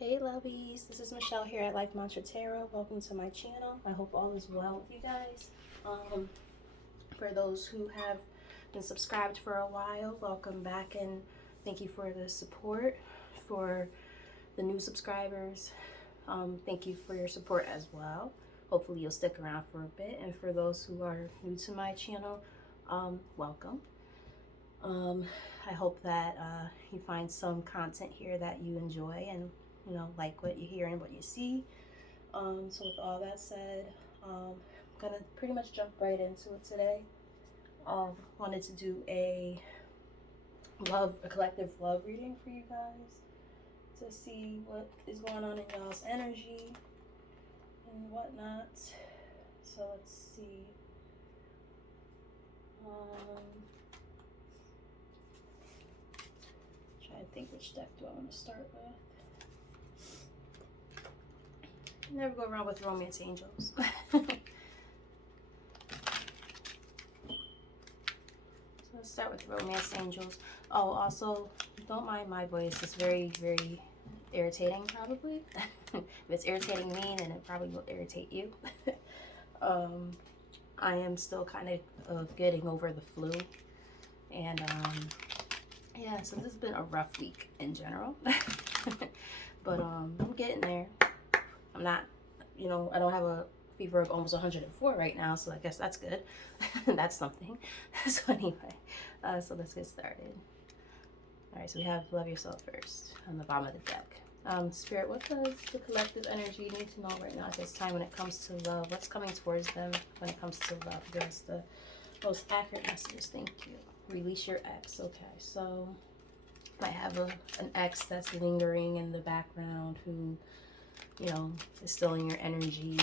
Hey lovies, this is Michelle here at Life Mantra Tarot. Welcome to my channel. I hope all is well with you guys. For those who have been subscribed for a while, welcome back and thank you for the support. For the new subscribers, thank you for your support as well. Hopefully you'll stick around for a bit. And for those who are new to my channel, welcome. I hope that you find some content here that you enjoy and like what you hear and what you see. So with all that said, I'm gonna pretty much jump right into it today. Wanted to do a collective love reading for you guys to see what is going on in y'all's energy and whatnot. So let's see. Trying to think which deck do I want to start with. Never go wrong with romance angels. So let's start with romance angels. Oh, also, don't mind my voice. It's very, very irritating, probably. If it's irritating me, then it probably will irritate you. I am still kind of getting over the flu. And, yeah, so this has been a rough week in general. But, I'm getting there. I'm not, I don't have a fever of almost 104 right now, so I guess that's good. That's something. So anyway, so let's get started. All right, so we have love yourself first on the bottom of the deck. Spirit, what does the collective energy need to know right now at this time when it comes to love? What's coming towards them when it comes to love? Give us the most accurate messages. Thank you. Release your ex. Okay, so I have an ex that's lingering in the background who is still in your energy.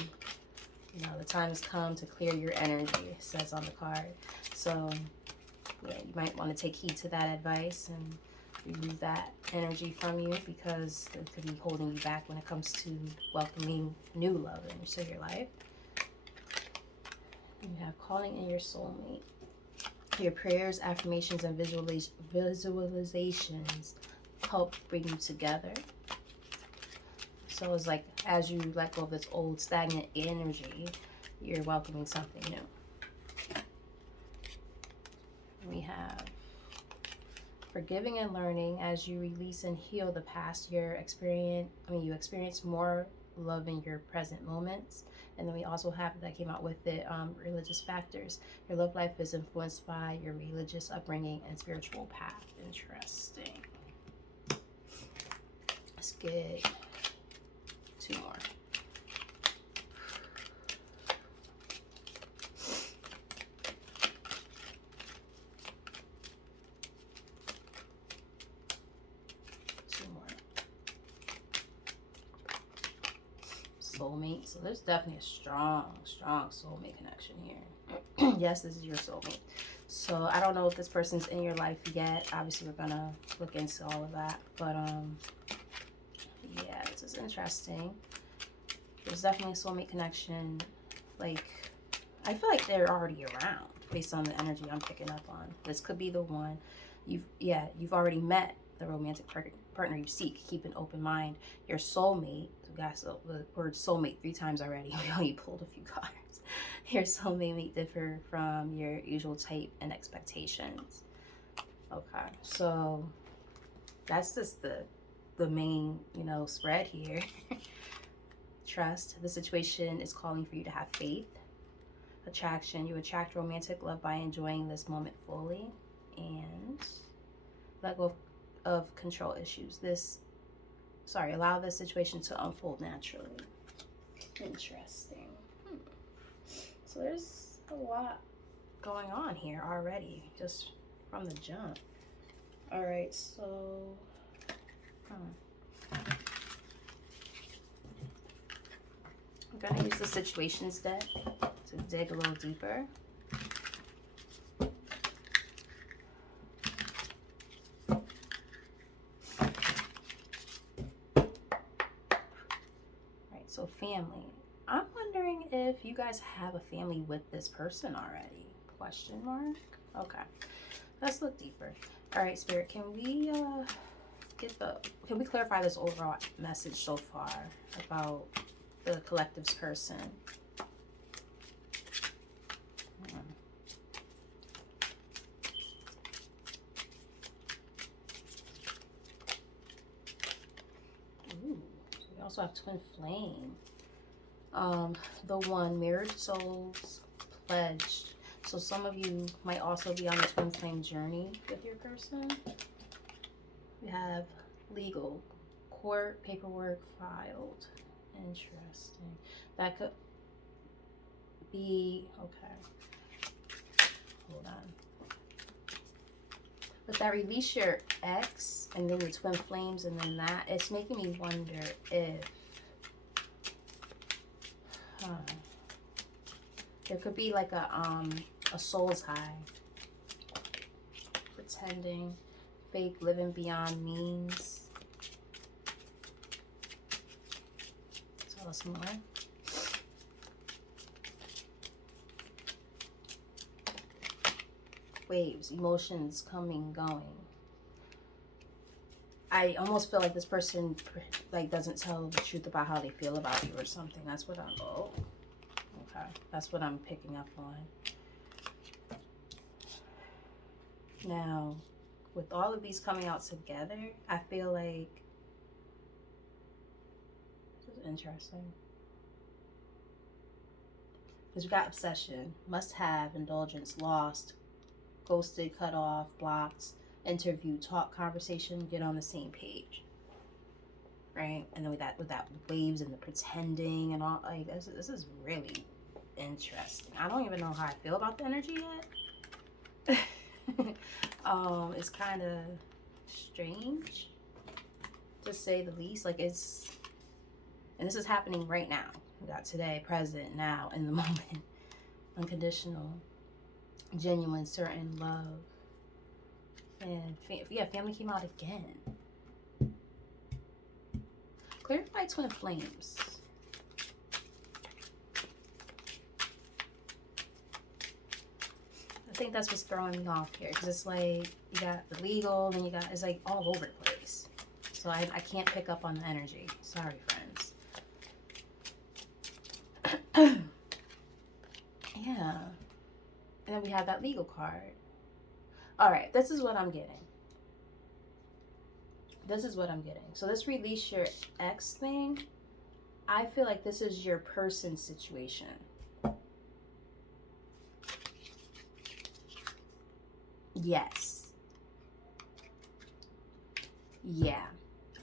The time has come to clear your energy, it says on the card. So, yeah, you might want to take heed to that advice and remove that energy from you because it could be holding you back when it comes to welcoming new love into your life. You have calling in your soulmate. Your prayers, affirmations, and visualizations help bring you together. So it's like as you let go of this old stagnant energy, you're welcoming something new. We have forgiving and learning. As you release and heal the past, you experience more love in your present moments. And then we also have, that came out with it, religious factors. Your love life is influenced by your religious upbringing and spiritual path. Interesting. Let's get two more. Soulmate. So there's definitely a strong soulmate connection here. Yes, this is your soulmate. So I don't know if this person's in your life yet. Obviously, we're gonna look into all of that. But yeah, this is interesting. There's definitely a soulmate connection. Like, I feel like they're already around based on the energy I'm picking up on. This could be the one. You've already met the romantic partner you seek. Keep an open mind. Your soulmate, we got the word soulmate 3 times already. We only pulled a few cards. Your soulmate may differ from your usual type and expectations. Okay, so that's just the main, spread here. Trust. The situation is calling for you to have faith. Attraction. You attract romantic love by enjoying this moment fully. And let go of control issues. Allow this situation to unfold naturally. Interesting. So there's a lot going on here already, just from the jump. All right, so I'm gonna use the situations deck to dig a little deeper. So family. I'm wondering if you guys have a family with this person already. Question mark? Okay. Let's look deeper. All right, Spirit, can we can we clarify this overall message so far about the collective's person? Ooh, so we also have twin flame. The one, mirrored souls, pledged. So some of you might also be on the twin flame journey with your person. We have legal, court, paperwork filed. Interesting. That could be, okay, hold on. But that release your ex and then your twin flames and then that, it's making me wonder if, there could be like a soul tie. Pretending, fake, living beyond means. Tell us more. Waves, emotions coming, going. I almost feel like this person like doesn't tell the truth about how they feel about you or something. That's what I'm, oh, okay. That's what I'm picking up on. Now, with all of these coming out together, I feel like this is interesting. Because we got obsession, must have, indulgence, lost, ghosted, cut off, blocked, interview, talk, conversation, get on the same page. Right? And then with that waves and the pretending and all, like this is really interesting. I don't even know how I feel about the energy yet. It's kind of strange to say the least. Like it's, and this is happening right now. We got today, present, now, in the moment. Unconditional, genuine, certain love. And yeah, family came out again. Clarify twin flames. I think that's what's throwing me off here, because it's like you got the legal, then you got, it's like all over the place. So I can't pick up on the energy. Sorry, friends. Yeah. And then we have that legal card. All right, this is what I'm getting. This is what I'm getting. So this release your ex thing, I feel like this is your person situation. Yes. Yeah.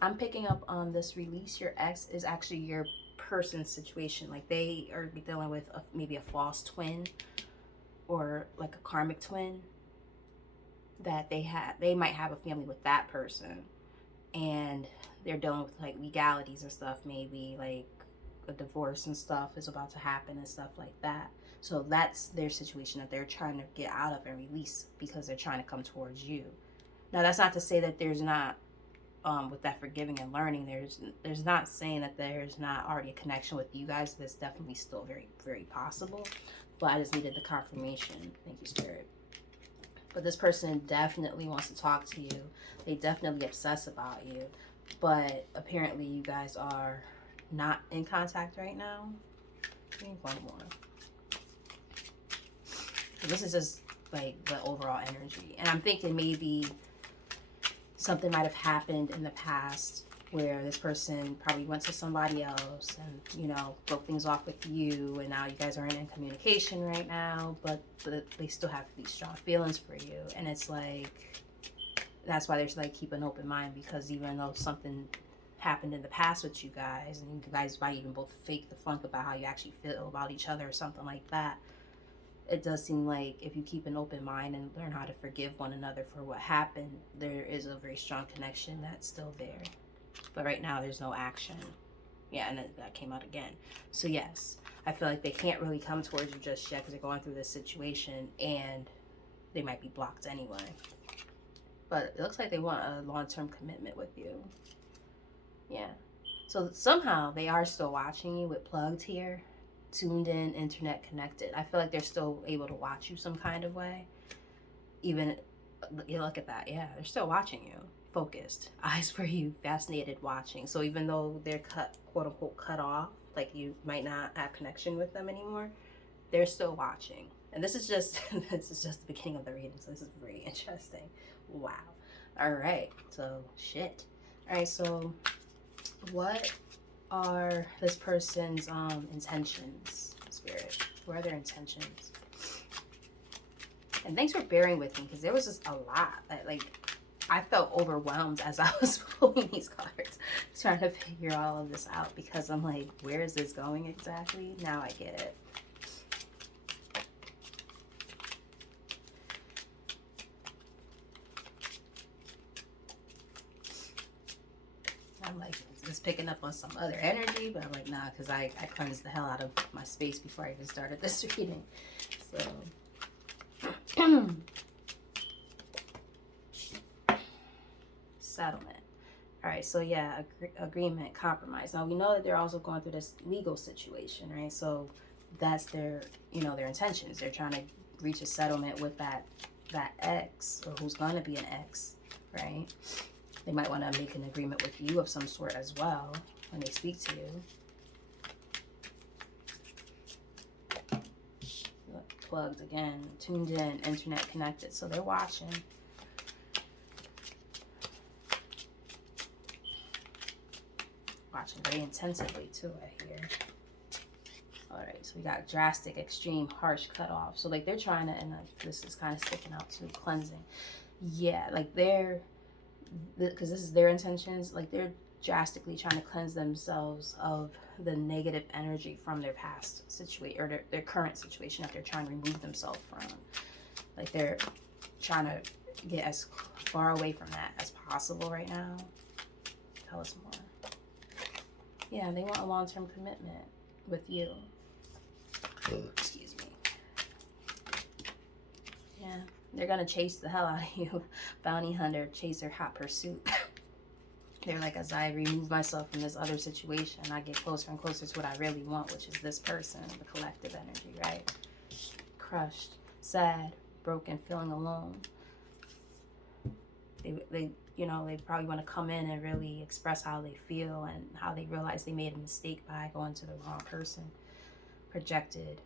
I'm picking up on this release your ex is actually your person situation. Like they are dealing with maybe a false twin or like a karmic twin that they might have a family with that person, and they're dealing with like legalities and stuff, maybe like a divorce and stuff is about to happen and stuff like that. So that's their situation that they're trying to get out of and release because they're trying to come towards you. Now that's not to say that there's not with that forgiving and learning, there's not saying that there's not already a connection with you guys. That's definitely still very, very possible, but I just needed the confirmation. Thank you, Spirit. But this person definitely wants to talk to you. They definitely obsess about you, but apparently you guys are not in contact right now. Give me one more. This is just like the overall energy, and I'm thinking maybe something might have happened in the past where this person probably went to somebody else and, you know, broke things off with you, and now you guys aren't in communication right now, but they still have these strong feelings for you. And it's like, that's why there's like, keep an open mind, because even though something happened in the past with you guys, and you guys might even both fake the funk about how you actually feel about each other or something like that, it does seem like if you keep an open mind and learn how to forgive one another for what happened, there is a very strong connection that's still there. But right now, there's no action. Yeah, and that came out again. So yes, I feel like they can't really come towards you just yet because they're going through this situation, and they might be blocked anyway. But it looks like they want a long-term commitment with you. Yeah. So somehow they are still watching you with plugged here. Tuned in, internet connected. I feel like they're still able to watch you some kind of way. Even, you look at that, yeah, they're still watching you. focused, eyes for you, fascinated, watching. So even though they're cut, quote unquote, cut off, like you might not have connection with them anymore, they're still watching. And this is just this is just the beginning of the reading, so this is very interesting. Wow. All right, so shit. All right, so what are this person's intentions, Spirit? What are their intentions? And thanks for bearing with me, because there was just a lot that, like, I felt overwhelmed as I was pulling these cards, trying to figure all of this out, because I'm like, where is this going exactly? Now I get it. I'm like, is this picking up on some other energy? But I'm like, nah, because I cleansed the hell out of my space before I even started this reading. So, settlement. All right, so yeah, agreement, compromise. Now we know that they're also going through this legal situation, right? So that's their, their intentions. They're trying to reach a settlement with that ex, or who's going to be an ex, right? They might want to make an agreement with you of some sort as well when they speak to you. Look, plugged again, tuned in, internet connected. So they're watching. Watching very intensively too, I hear. All right, so we got drastic, extreme, harsh, cut off. So like they're trying to, and like this is kind of sticking out too, cleansing. Yeah, like because this is their intentions, like they're drastically trying to cleanse themselves of the negative energy from their past situation, or their current situation that they're trying to remove themselves from. Like they're trying to get as far away from that as possible right now. Tell us more. Yeah, they want a long-term commitment with you. Excuse me. Yeah, they're gonna chase the hell out of you. Bounty hunter, chaser, hot pursuit. They're like, as I remove myself from this other situation, I get closer and closer to what I really want, which is this person, the collective energy, right? Crushed, sad, broken, feeling alone. They probably want to come in and really express how they feel and how they realize they made a mistake by going to the wrong person. Projected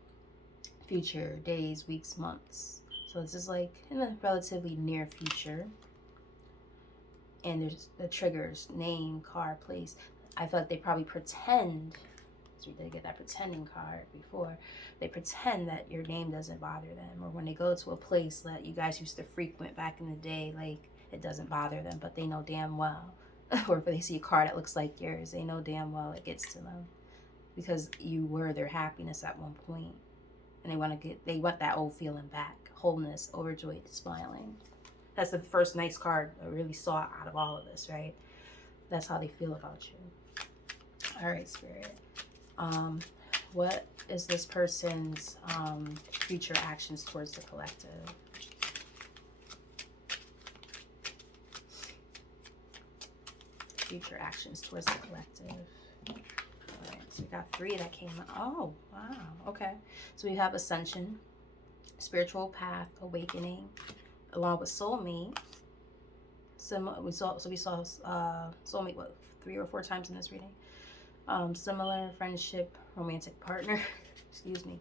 future, days, weeks, months. So this is like in the relatively near future. And there's the triggers, name, car, place. I feel like they probably pretend, so we did get that pretending card before, they pretend that your name doesn't bother them, or when they go to a place that you guys used to frequent back in the day, like it doesn't bother them, but they know damn well, or if they see a car that looks like yours, they know damn well it gets to them, because you were their happiness at one point, and they want that old feeling back, wholeness, overjoyed, smiling. That's the first nice card I really saw out of all of this, right? That's how they feel about you. All right, Spirit. What is this person's future actions towards the collective? Future actions towards the collective. All right, so we got 3 that came out. Oh, wow. Okay. So we have ascension, spiritual path, awakening, along with soulmate. We saw soulmate, what, 3 or 4 times in this reading. Similar, friendship, romantic partner. Excuse me.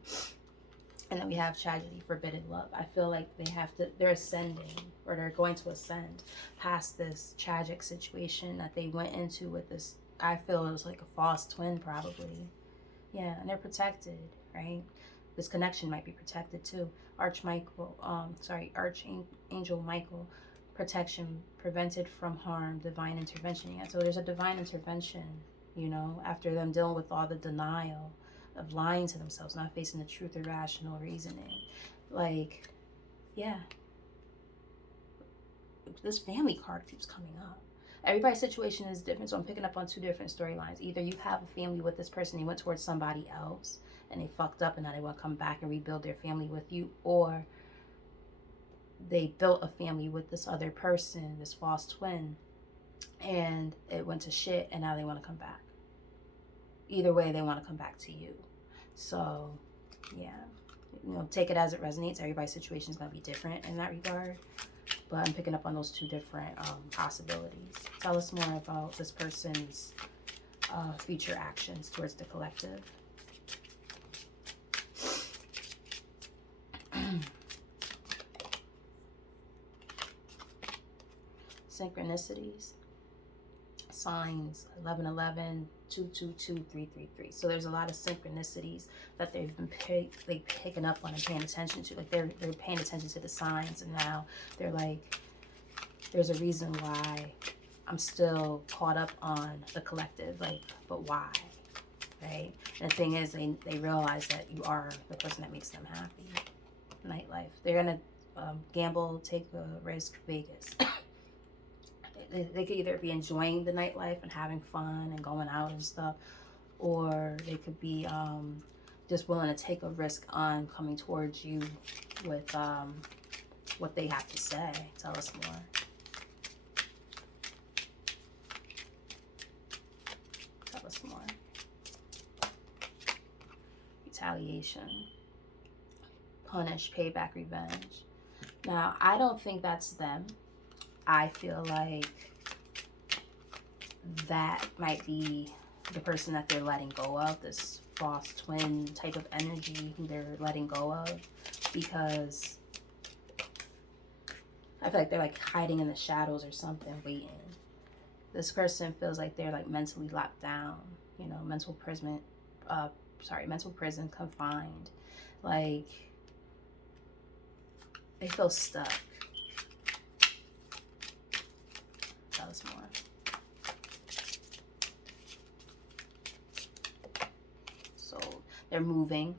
And then we have tragedy, forbidden love. I feel like they're ascending, or they're going to ascend past this tragic situation that they went into with this. I feel it was like a false twin, probably. Yeah, and they're protected, right? This connection might be protected too. Archangel Michael, protection, prevented from harm, divine intervention. Yeah, so there's a divine intervention, after them dealing with all the denial of lying to themselves, not facing the truth or rational reasoning. Like, yeah. This family card keeps coming up. Everybody's situation is different, so I'm picking up on 2 different storylines. Either you have a family with this person, they went towards somebody else, and they fucked up, and now they want to come back and rebuild their family with you, or they built a family with this other person, this false twin, and it went to shit, and now they want to come back. Either way, they want to come back to you. So, yeah, take it as it resonates. Everybody's situation is going to be different in that regard. But I'm picking up on those two different possibilities. Tell us more about this person's future actions towards the collective. Synchronicities, signs, 1111, 222, 333. So there's a lot of synchronicities that they've been picking up on and paying attention to. Like they're paying attention to the signs, and now they're like, there's a reason why I'm still caught up on the collective. Like, but why? Right? And the thing is, they realize that you are the person that makes them happy. Nightlife. They're gonna gamble, take a risk, Vegas. They could either be enjoying the nightlife and having fun and going out and stuff, or they could be just willing to take a risk on coming towards you with what they have to say. Tell us more. Tell us more. Retaliation. Punish, payback, revenge. Now, I don't think that's them. I feel like that might be the person that they're letting go of, this false twin type of energy who they're letting go of, because I feel like they're like hiding in the shadows or something, waiting. This person feels like they're like mentally locked down, you know, mental prison, confined. Like, they feel stuck. Tell us more. So they're moving,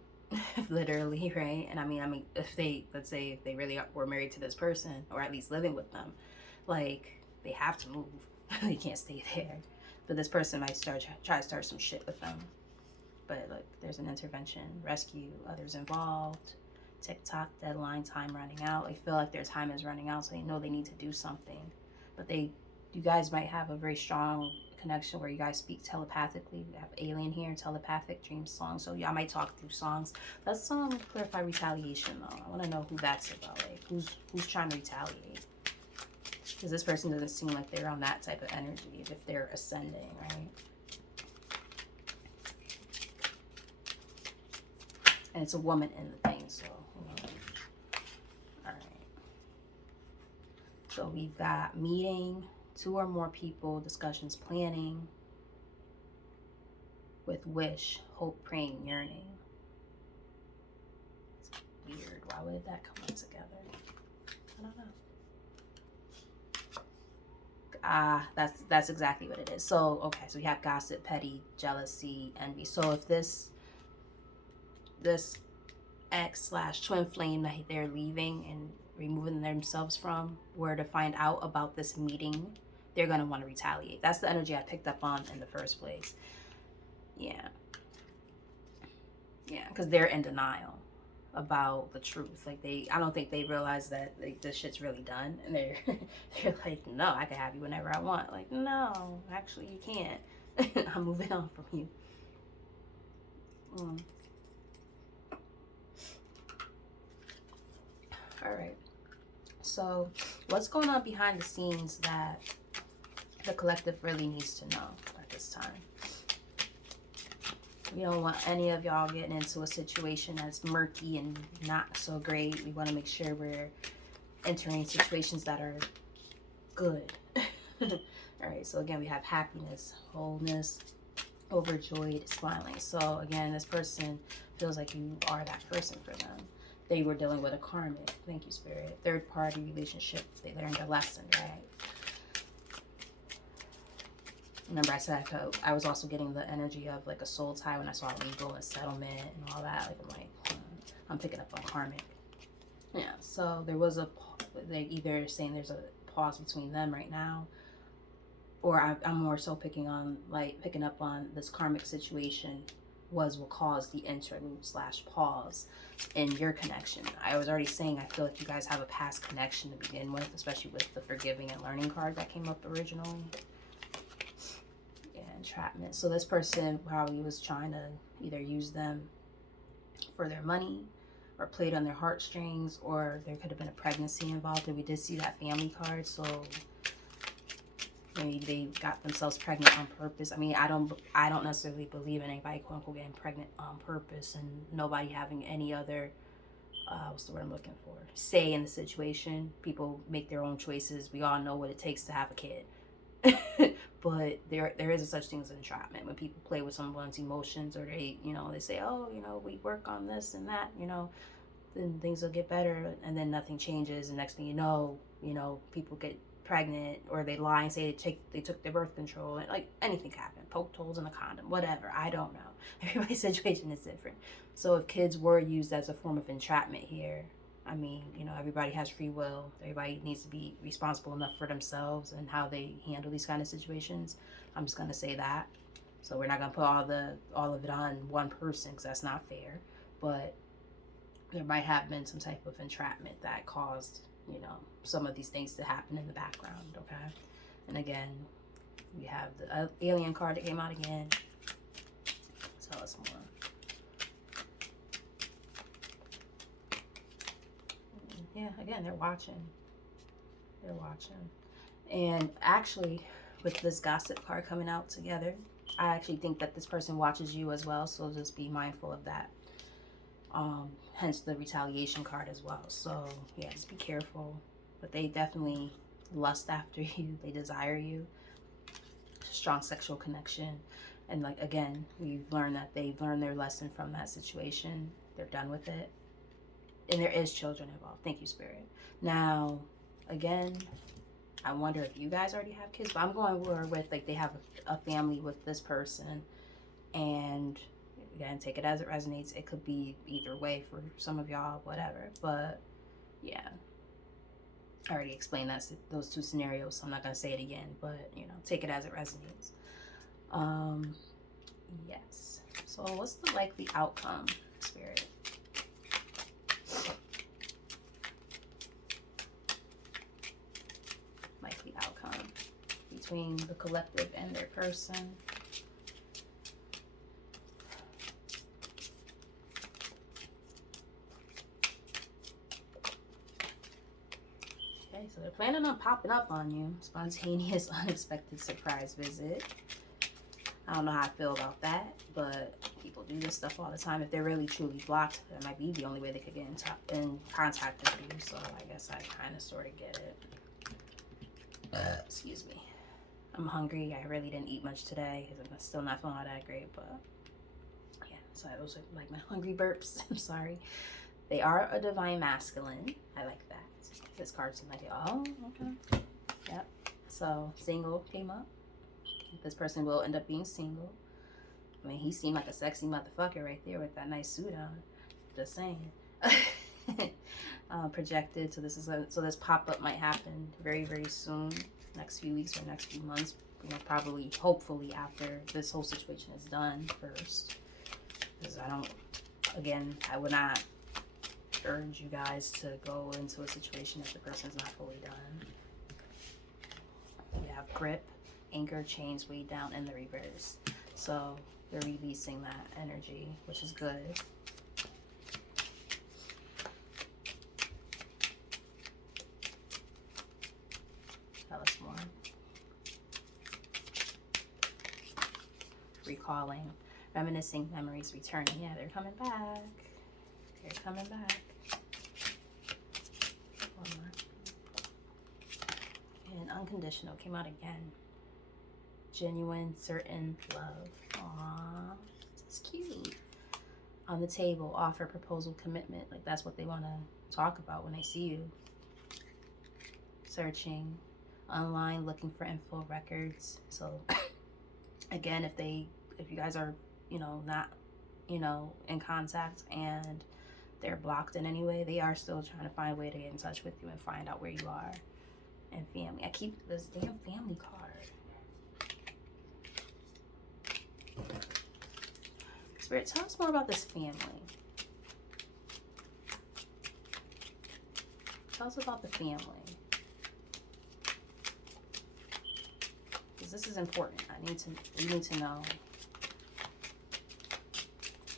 literally, right? And I mean, if they, let's say, if they really were married to this person, or at least living with them, like, they have to move. They can't stay there. But this person might try to start some shit with them. But look, there's an intervention, rescue, others involved. TikTok, deadline, time running out. They feel like their time is running out, so they know they need to do something. But you guys might have a very strong connection where you guys speak telepathically. We have alien here, telepathic dream song. So y'all might talk through songs. Let's clarify retaliation though. I want to know who that's about. Like who's trying to retaliate? Because this person doesn't seem like they're on that type of energy if they're ascending, right? And it's a woman in the thing, so all right. So we've got meeting, 2 or more people, discussions, planning, with wish, hope, praying, yearning. It's weird. Why would that come up together? I don't know. That's exactly what it is. So okay, so we have gossip, petty, jealousy, envy. So if this ex/twin flame that they're leaving and removing themselves from were to find out about this meeting, they're going to want to retaliate. That's the energy I picked up on in the first place. Yeah, because they're in denial about the truth. Like I don't think they realize that this shit's really done, and they're like, no, I can have you whenever I want. Like, no, actually you can't. I'm moving on from you. All right, so what's going on behind the scenes that the collective really needs to know at this time? We don't want any of y'all getting into a situation that's murky and not so great. We want to make sure we're entering situations that are good. All right, so again, we have happiness, wholeness, overjoyed, smiling. So again, this person feels like you are that person for them. They were dealing with a karmic. Thank you, Spirit. Third party relationship. They learned a lesson, right? Remember I said I was also getting the energy of like a soul tie when I saw legal and settlement and all that. Like I'm like, I'm picking up on karmic. Yeah, so there was they either saying there's a pause between them right now, or I'm more so picking up on this karmic situation was what caused the interlude/pause in your connection. I was already saying I feel like you guys have a past connection to begin with, especially with the forgiving and learning card that came up originally. Yeah, entrapment. So this person probably was trying to either use them for their money, or played on their heartstrings, or there could have been a pregnancy involved, and we did see that family card. So maybe they got themselves pregnant on purpose. I mean, I don't necessarily believe in anybody quote unquote getting pregnant on purpose, and nobody having any other what's the word I'm looking for, say in the situation. People make their own choices. We all know what it takes to have a kid. But there is a such thing as entrapment when people play with someone's emotions, or they, you know, they say, oh, you know, we work on this and that, you know, then things will get better, and then nothing changes, and next thing you know, people get pregnant, or they lie and say they took their birth control, and like anything can happen, poked holes in a condom, whatever, I don't know. Everybody's situation is different. So if kids were used as a form of entrapment here, I mean, you know, everybody has free will. Everybody needs to be responsible enough for themselves and how they handle these kind of situations. I'm just gonna say that. So we're not gonna put all of it on one person, because that's not fair. But there might have been some type of entrapment that caused, you know, some of these things to happen in the background. Okay. And again, we have the alien card that came out again. Tell us more. Yeah, again, they're watching. They're watching. And actually, with this gossip card coming out together, I actually think that this person watches you as well. So just be mindful of that. Hence the retaliation card as well. So yeah, just be careful. But they definitely lust after you. They desire you. Strong sexual connection. And like, again, we've learned that they've learned their lesson from that situation. They're done with it. And there is children involved. Thank you, Spirit. Now, again, I wonder if you guys already have kids, but I'm going with like they have a family with this person, and again, take it as it resonates. It could be either way for some of y'all, whatever. But yeah, I already explained those two scenarios, so I'm not gonna say it again. But you know, take it as it resonates. Yes. So what's the likely outcome, Spirit? Likely outcome between the collective and their person. Okay, so they're planning on popping up on you. Spontaneous, unexpected surprise visit. I don't know how I feel about that, but people do this stuff all the time. If they're really truly blocked, that might be the only way they could get in contact with you. So I guess I kind of sort of get it. Excuse me. I'm hungry. I really didn't eat much today because I'm still not feeling all that great. But yeah, so those are like my hungry burps. I'm sorry. They are a divine masculine. I like that. This card's like, oh, okay. Yep. So single came up. This person will end up being single. I mean, he seemed like a sexy motherfucker right there with that nice suit on. Just saying. Projected. So this pop-up might happen very, very soon. Next few weeks or next few months. You know, probably, hopefully after this whole situation is done first. Because I would not urge you guys to go into a situation if the person's not fully done. You have grip, anchor, chains weighed down in the reverse. So they're releasing that energy, which is good. Tell us more. Recalling, reminiscing, memories returning. Yeah, they're coming back. They're coming back. One more. And unconditional came out again. Genuine, certain love. Aww, this is cute. On the table, offer, proposal, commitment. Like that's what they want to talk about when they see you. Searching online, looking for info, records. So again, if you guys are, you know, not, you know, in contact and they're blocked in any way, they are still trying to find a way to get in touch with you and find out where you are. And family. I keep this damn family card. Spirit, tell us more about this family. Tell us about the family. Because this is important. We need to know.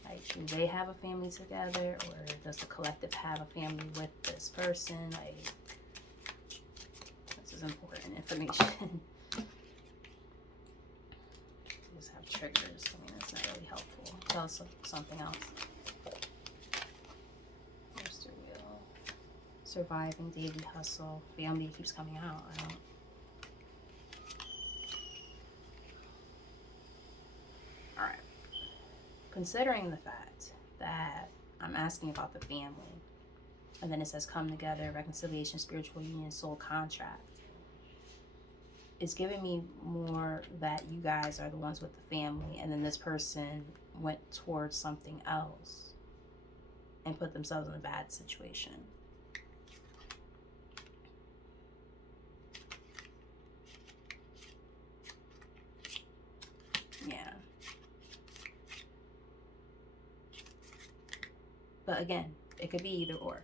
Like, Do they have a family together, or does the collective have a family with this person? Like, this is important information. Just have triggers. I mean, that's not really helpful. Tell us something else. Where's the wheel? Surviving, daily hustle, family keeps coming out. I don't. All right. Considering the fact that I'm asking about the family, and then it says come together, reconciliation, spiritual union, soul contract, it's giving me more that you guys are the ones with the family, and then this person went towards something else and put themselves in a bad situation. Yeah. But again, it could be either or,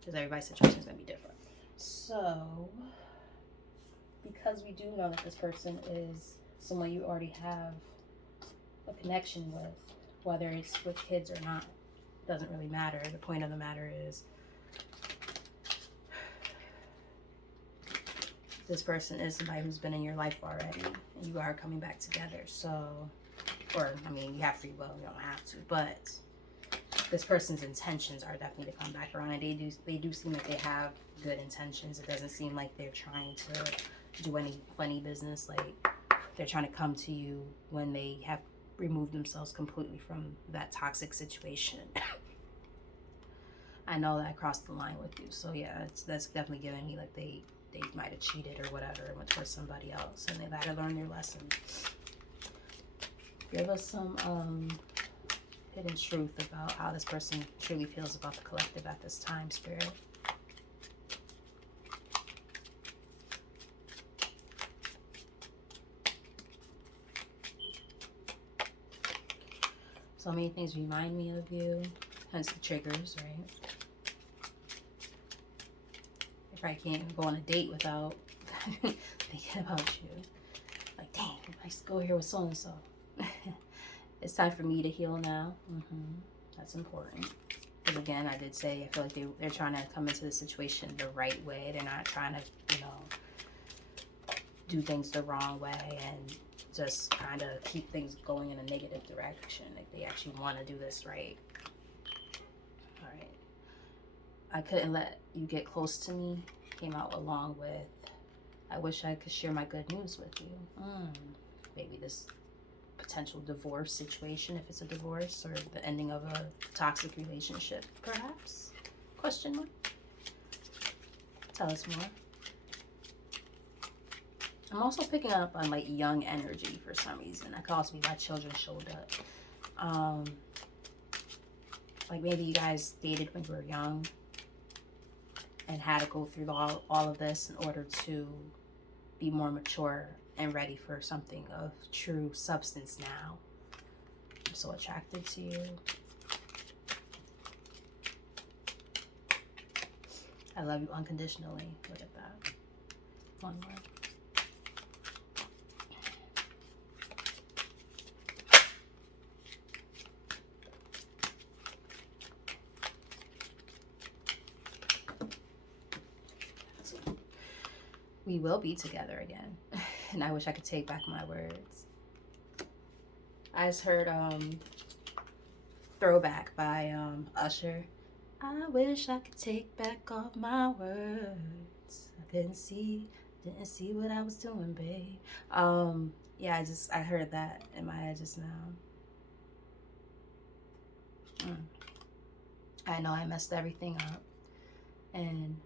because everybody's situation is going to be different. So, because we do know that this person is someone you already have a connection with, whether it's with kids or not, doesn't really matter. The point of the matter is this person is somebody who's been in your life already, and you are coming back together. So, or I mean, you have free will, you don't have to, but this person's intentions are definitely to come back around, and they do seem like they have good intentions. It doesn't seem like they're trying to do any funny business. Like, they're trying to come to you when they have removed themselves completely from that toxic situation. I know that I crossed the line with you, so yeah, that's definitely giving me like they might have cheated or whatever and went towards somebody else, and they've had to learn their lesson. Give us some hidden truth about how this person truly feels about the collective at this time, Spirit. So many things remind me of you, hence the triggers, right? I probably can't even go on a date without thinking about you. Like, dang, I used to go here with so-and-so. It's time for me to heal now. That's important. Because again, I did say, I feel like they're trying to come into the situation the right way. They're not trying to, do things the wrong way and just kind of keep things going in a negative direction. Like, they actually want to do this right. All right. I couldn't let you get close to me came out along with, I wish I could share my good news with you. Maybe this potential divorce situation, if it's a divorce, or the ending of a toxic relationship, perhaps? Question mark? Tell us more. I'm also picking up on like young energy for some reason. That could also be why children showed up. Like maybe you guys dated when you were young and had to go through all of this in order to be more mature and ready for something of true substance now. I'm so attracted to you. I love you unconditionally. Look at that. One more. We will be together again. And I wish I could take back my words. I just heard Throwback by Usher. I wish I could take back all my words. I didn't see what I was doing, babe. Yeah, I heard that in my head just now. I know I messed everything up, and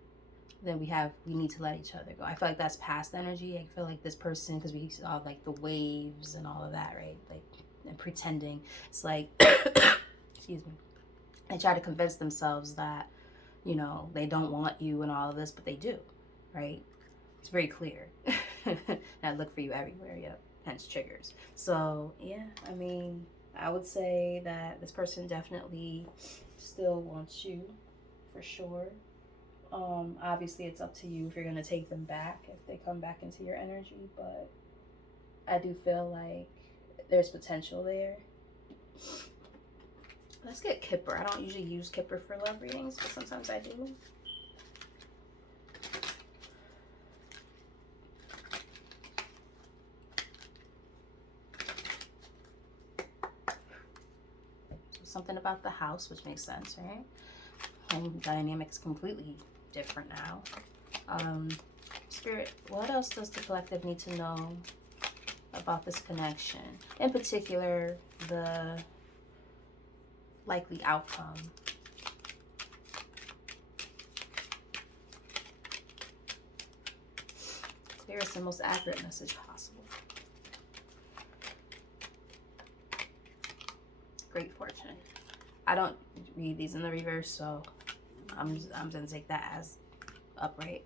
then we need to let each other go. I feel like that's past energy. I feel like this person, because we saw like the waves and all of that, right? Like, and pretending. It's like, excuse me. They try to convince themselves that, they don't want you and all of this, but they do, right? It's very clear. I look for you everywhere, yep. Hence triggers. So, yeah, I mean, I would say that this person definitely still wants you, for sure. Obviously it's up to you if you're going to take them back, if they come back into your energy, but I do feel like there's potential there. Let's get Kipper. I don't usually use Kipper for love readings, but sometimes I do. So something about the house, which makes sense, right? Home dynamic is completely different now. Spirit, what else does the collective need to know about this connection? In particular, the likely outcome. Clearest and most accurate message possible. Great fortune. I don't read these in the reverse, so I'm gonna take that as upright.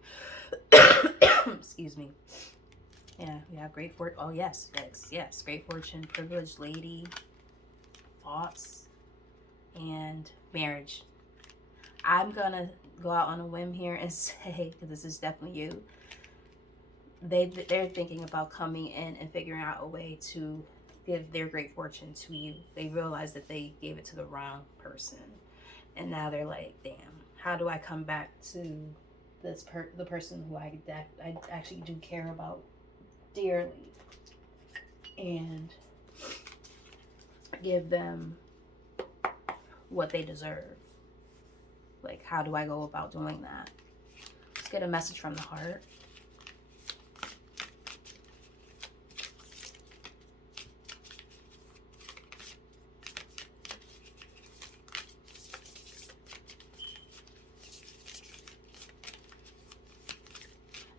Excuse me. Yeah, we have great fortune. Oh yes, yes, great fortune, privileged lady, thoughts, and marriage. I'm gonna go out on a whim here and say, because this is definitely you, they're thinking about coming in and figuring out a way to give their great fortune to you. They realize that they gave it to the wrong person, and now they're like, damn, how do I come back to the person who I actually do care about dearly, and give them what they deserve? Like, how do I go about doing that? Let's get a message from the heart.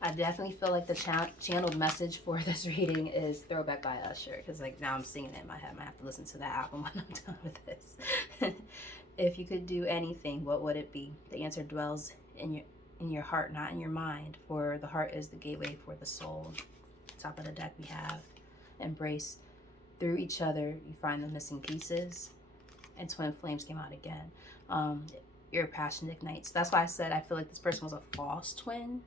I definitely feel like the channeled message for this reading is Throwback by Usher, because like now I'm singing it in my head. I have to listen to that album when I'm done with this. If you could do anything, what would it be? The answer dwells in your heart, not in your mind, for the heart is the gateway for the soul. Top of the deck we have embrace. Through each other you find the missing pieces, and twin flames came out again. Your passion ignites. That's why I said I feel like this person was a false twin.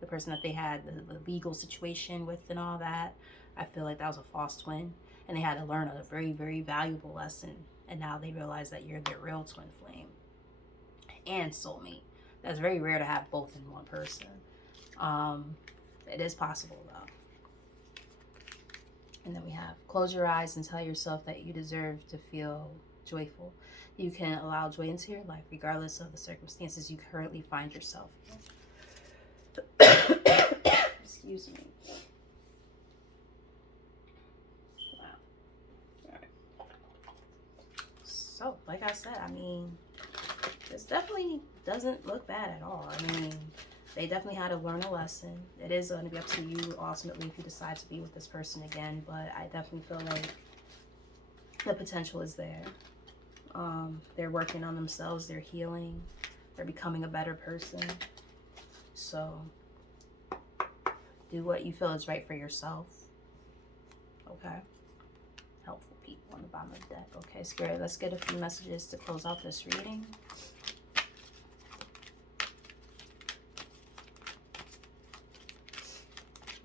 The person that they had the legal situation with and all that, I feel like that was a false twin, and they had to learn a very, very valuable lesson, and now they realize that you're their real twin flame and soulmate. That's very rare to have both in one person. It is possible though. And then we have close your eyes and tell yourself that you deserve to feel joyful. You can allow joy into your life regardless of the circumstances you currently find yourself in. Excuse me. Wow. All right. So, like I said, I mean, this definitely doesn't look bad at all. I mean, they definitely had to learn a lesson. It is going to be up to you ultimately if you decide to be with this person again, but I definitely feel like the potential is there. They're working on themselves, they're healing, they're becoming a better person. So do what you feel is right for yourself. Okay. Helpful people on the bottom of the deck. Okay, Spirit, let's get a few messages to close out this reading.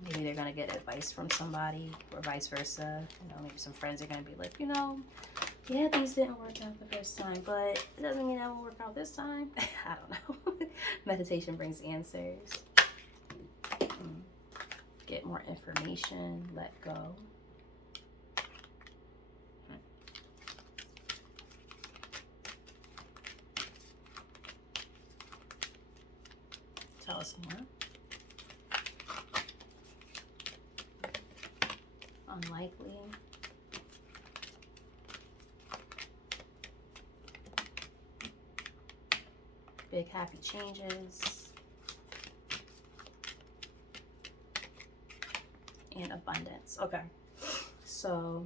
Maybe they're going to get advice from somebody or vice versa. You know, maybe some friends are going to be like, you know, yeah, things didn't work out the first time, but it doesn't mean that will work out this time. I don't know. Meditation brings answers. Get more information. Let go. Tell us more. Unlikely. Big happy changes. And abundance. Okay. So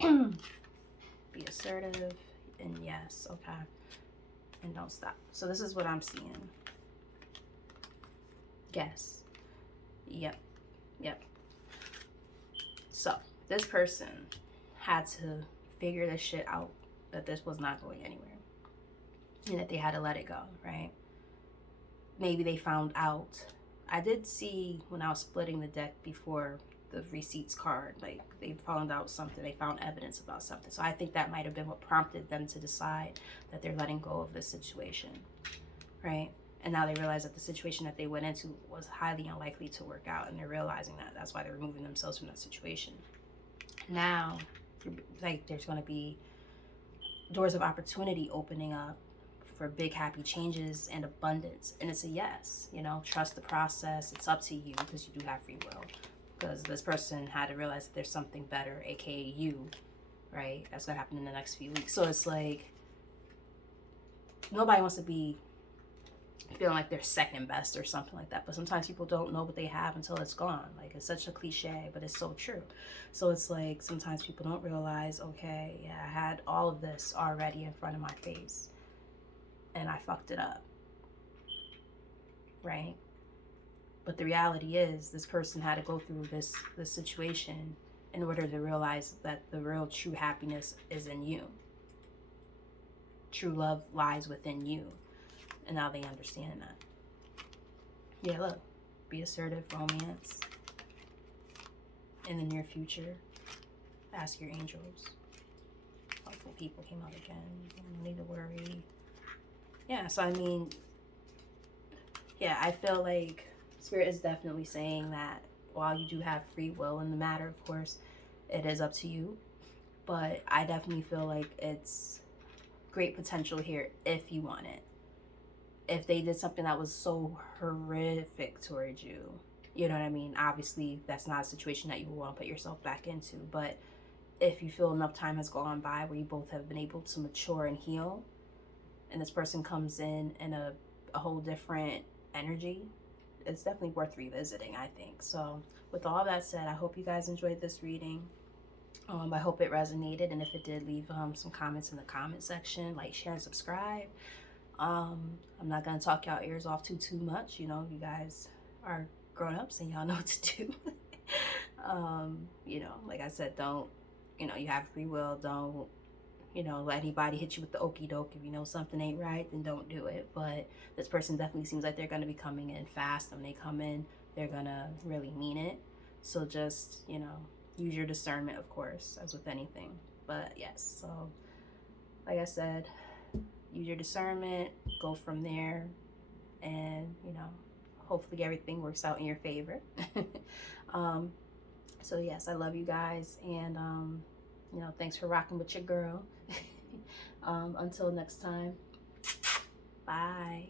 be assertive and yes. Okay. And don't stop. So this is what I'm seeing. Guess. Yep. So this person had to figure this shit out, that this was not going anywhere and that they had to let it go, right? Maybe they found out. I did see when I was splitting the deck before the receipts card. Like, they found out something, they found evidence about something. So I think that might have been what prompted them to decide that they're letting go of this situation, right? And now they realize that the situation that they went into was highly unlikely to work out, and they're realizing that. That's why they're removing themselves from that situation. Now, like, there's going to be doors of opportunity opening up for big happy changes and abundance, and it's a yes. You know, trust the process. It's up to you, because you do have free will, because this person had to realize that there's something better, aka you, right? That's gonna happen in the next few weeks. So it's like, nobody wants to be feeling like they're second best or something like that, but sometimes people don't know what they have until it's gone. Like, it's such a cliche, but it's so true. So it's like, sometimes people don't realize, okay, yeah, I had all of this already in front of my face and I fucked it up, right? But the reality is, this person had to go through this situation in order to realize that the real true happiness is in you. True love lies within you. And now they understand that. Yeah, look. Be assertive, romance. In the near future. Ask your angels. Helpful people came out again. You don't need to worry. Yeah, so I mean, yeah, I feel like Spirit is definitely saying that while you do have free will in the matter, of course, it is up to you. But I definitely feel like it's great potential here if you want it. If they did something that was so horrific towards you, you know what I mean? Obviously, that's not a situation that you will want to put yourself back into. But if you feel enough time has gone by where you both have been able to mature and heal, and this person comes in a whole different energy, it's definitely worth revisiting, I think. So with all that said, I hope you guys enjoyed this reading. I hope it resonated, and if it did, leave some comments in the comment section. Like, share, and subscribe. I'm not gonna talk y'all ears off too much. You know, you guys are grown-ups and y'all know what to do. You know, like I said, don't, you know, you have free will. Don't, you know, let anybody hit you with the okie doke. If you know something ain't right, then don't do it. But this person definitely seems like they're gonna be coming in fast. When they come in, they're gonna really mean it. So just, you know, use your discernment, of course, as with anything. But yes, so like I said, use your discernment, go from there, and, you know, hopefully everything works out in your favor. So yes, I love you guys, and you know, thanks for rocking with your girl. Until next time, bye.